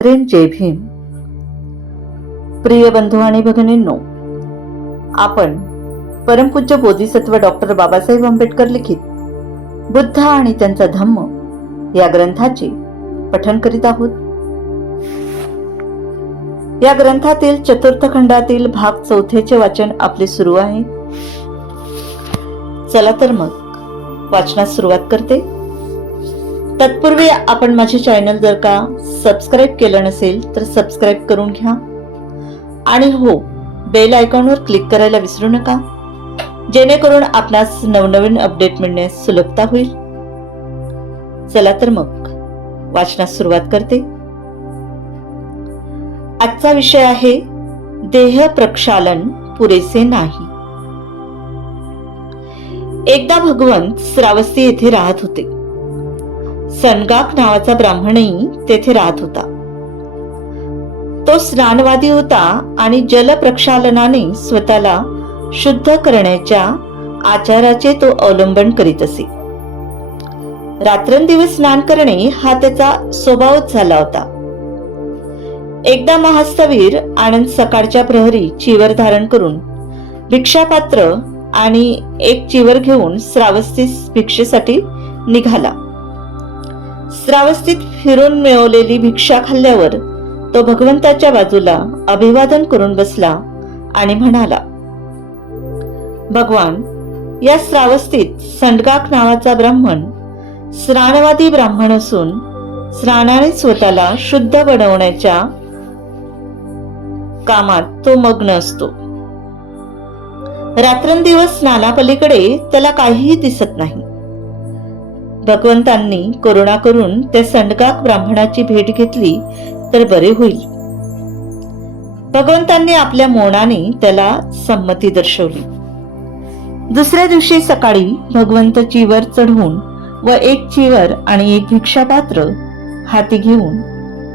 प्रेम जय भीम प्रिय बंधू आणि भगिनींनो आपण परमपूज्य बोधिसत्व डॉक्टर बाबासाहेब आंबेडकर लिखित बुद्ध आणि त्यांचा धम्म या ग्रंथाचे पठन करीत आहोत या ग्रंथातील चतुर्थ खंडातील भाग चौथेचे वाचन आपले सुरू आहे चला तर मग वाचनास सुरुवात करते तत्पूर्वी आपण माझे चॅनल जर का सबस्क्राईब केलं नसेल तर सबस्क्राईब करून घ्या. आणि हो बेल आयकॉनवर क्लिक करायला विसरू नका. जेणेकरून आपणास नवनवीन अपडेट मिळण्यास सुलभता होईल. चला तर मग वाचनास सुरुवात करते. आजचा विषय आहे देह प्रक्षालन पुरेसे नाही. एकदा भगवंत श्रावस्ती येथे राहत होते. सनगाक नावाचा ब्राह्मणही तेथे राहत होता. तो स्नानवादी होता आणि जल प्रक्षालनाने स्वतःला शुद्ध करण्याच्या आचाराचे तो अवलंबन करीत असे. रात्रंदिवस स्नान करणे हा त्याचा स्वभावच झाला होता. एकदा महास्तवीर आनंद सकाळच्या प्रहरी चिवर धारण करून भिक्षापात्र आणि एक चिवर घेऊन श्रावस्ती भिक्षेसाठी निघाला. श्रावस्तीत फिरून मिळवलेली भिक्षा खाल्ल्यावर तो भगवंताच्या बाजूला अभिवादन करून बसला आणि म्हणाला भगवान या श्रावस्तीत संडगाक नावाचा ब्राह्मण श्राणवादी ब्राह्मण असून श्राणाने स्वतःला शुद्ध बनवण्याच्या कामात तो मग्न असतो. रात्रंदिवस स्नानापलीकडे त्याला काहीही दिसत नाही. भगवंतांनी करुणा करून त्या संडगाक ब्राह्मणाची भेट घेतली तर बरे होईल. भगवंतांनी आपल्या मोनाने त्याला संमती दर्शवली. दुसऱ्या दिवशी सकाळी भगवंत चिवर चढवून व एक चिवर आणि एक भिक्षापात्र हाती घेऊन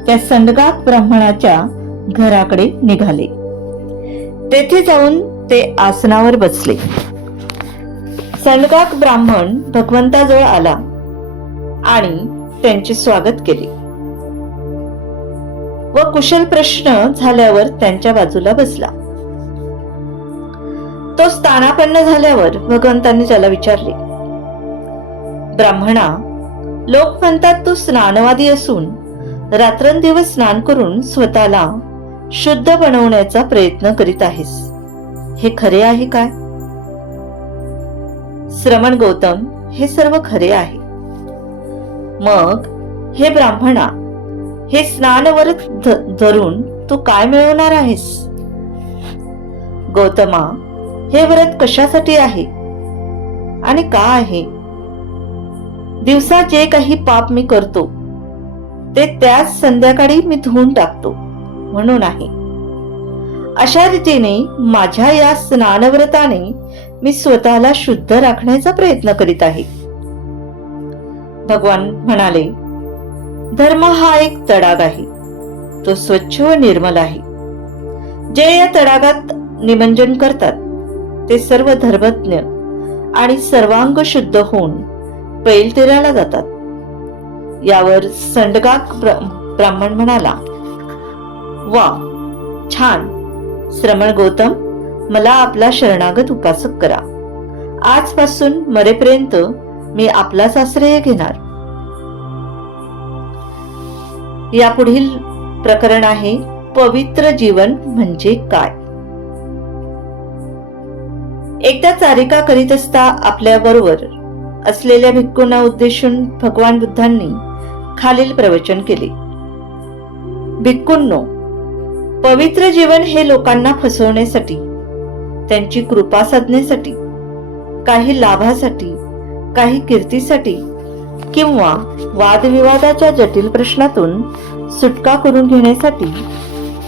त्या संडगाक ब्राह्मणाच्या घराकडे निघाले. तेथे जाऊन ते आसनावर बसले. संडगाक ब्राह्मण भगवंताजवळ आला. आणि त्यांचे स्वागत केले. व कुशल प्रश्न झाल्यावर त्यांच्या बाजूला बसला. तो स्थानापन्न झाल्यावर भगवंतांनी त्याला विचारले ब्राह्मणा लोक म्हणतात तू स्नानवादी असून रात्रंदिवस स्नान करून स्वतःला शुद्ध बनवण्याचा प्रयत्न करीत आहेस. हे खरे आहे काय? श्रमण गौतम हे सर्व खरे आहे. मग हे ब्राह्मणा हे स्नानव्रत ध- धरून तू काय मिळवणार आहेस? गौतमा हे व्रत कशासाठी आहे? आणि का आहे? दिवसा जे काही पाप मी करतो ते त्याच संध्याकाळी मी धुवून टाकतो म्हणून आहे. अशा रीतीने माझ्या या स्नानव्रताने मी स्वतःला शुद्ध राखण्याचा प्रयत्न करीत आहे. भगवान म्हणाले धर्म हा एक तडाग आहे. तो स्वच्छ व निर्मल आहे. जे या तडागात निमंजन करतात ते सर्व धर्मज्ञ आणि सर्वांग शुद्ध होऊन पैलतीराला जातात. यावर संडगाक ब्र- ब्राह्मण म्हणाला वा छान. श्रमण गौतम मला आपला शरणागत उपासक करा. आजपासून मरेपर्यंत मी आपलाच आश्रय घेणार. यापुढील प्रकरण आहे पवित्र जीवन म्हणजे काय? एकदा चारिका करीत असता आपल्या बरोबर असलेल्या भिक्खूंना उद्देशून भगवान बुद्धांनी खालील प्रवचन केले. भिक्खूंनो पवित्र जीवन हे लोकांना फसवण्यासाठी त्यांची कृपा साधण्यासाठी काही लाभासाठी काही कीर्तीसाठी किंवा वादविवादाच्या जटिल प्रश्नातून सुटका करून घेण्यासाठी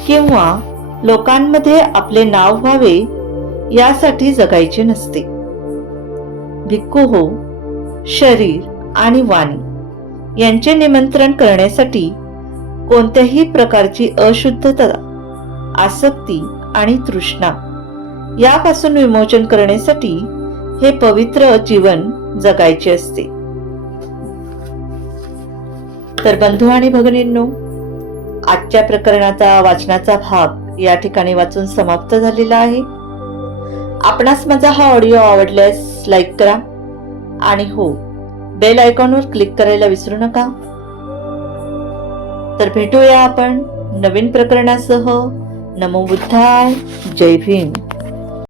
किंवा लोकांमध्ये आपले नाव व्हावे यासाठी जगायचे नसते. भिक्खू हो शरीर आणि वाणी यांचे निमंत्रण करण्यासाठी कोणत्याही प्रकारची अशुद्धता आसक्ती आणि तृष्णा यापासून विमोचन करण्यासाठी हे पवित्र जीवन जगायची असते. तर बंधू आणि भगिनींनो आजच्या प्रकरणाचा वाचनाचा भाग या ठिकाणी वाचून समाप्त झालेला आहे. आपणास माझा हा ऑडिओ आवडल्यास लाईक करा आणि हो बेल आयकॉनवर क्लिक करायला विसरू नका. तर भेटूया आपण नवीन प्रकरणासह. नमो बुद्धाय. जय भीम.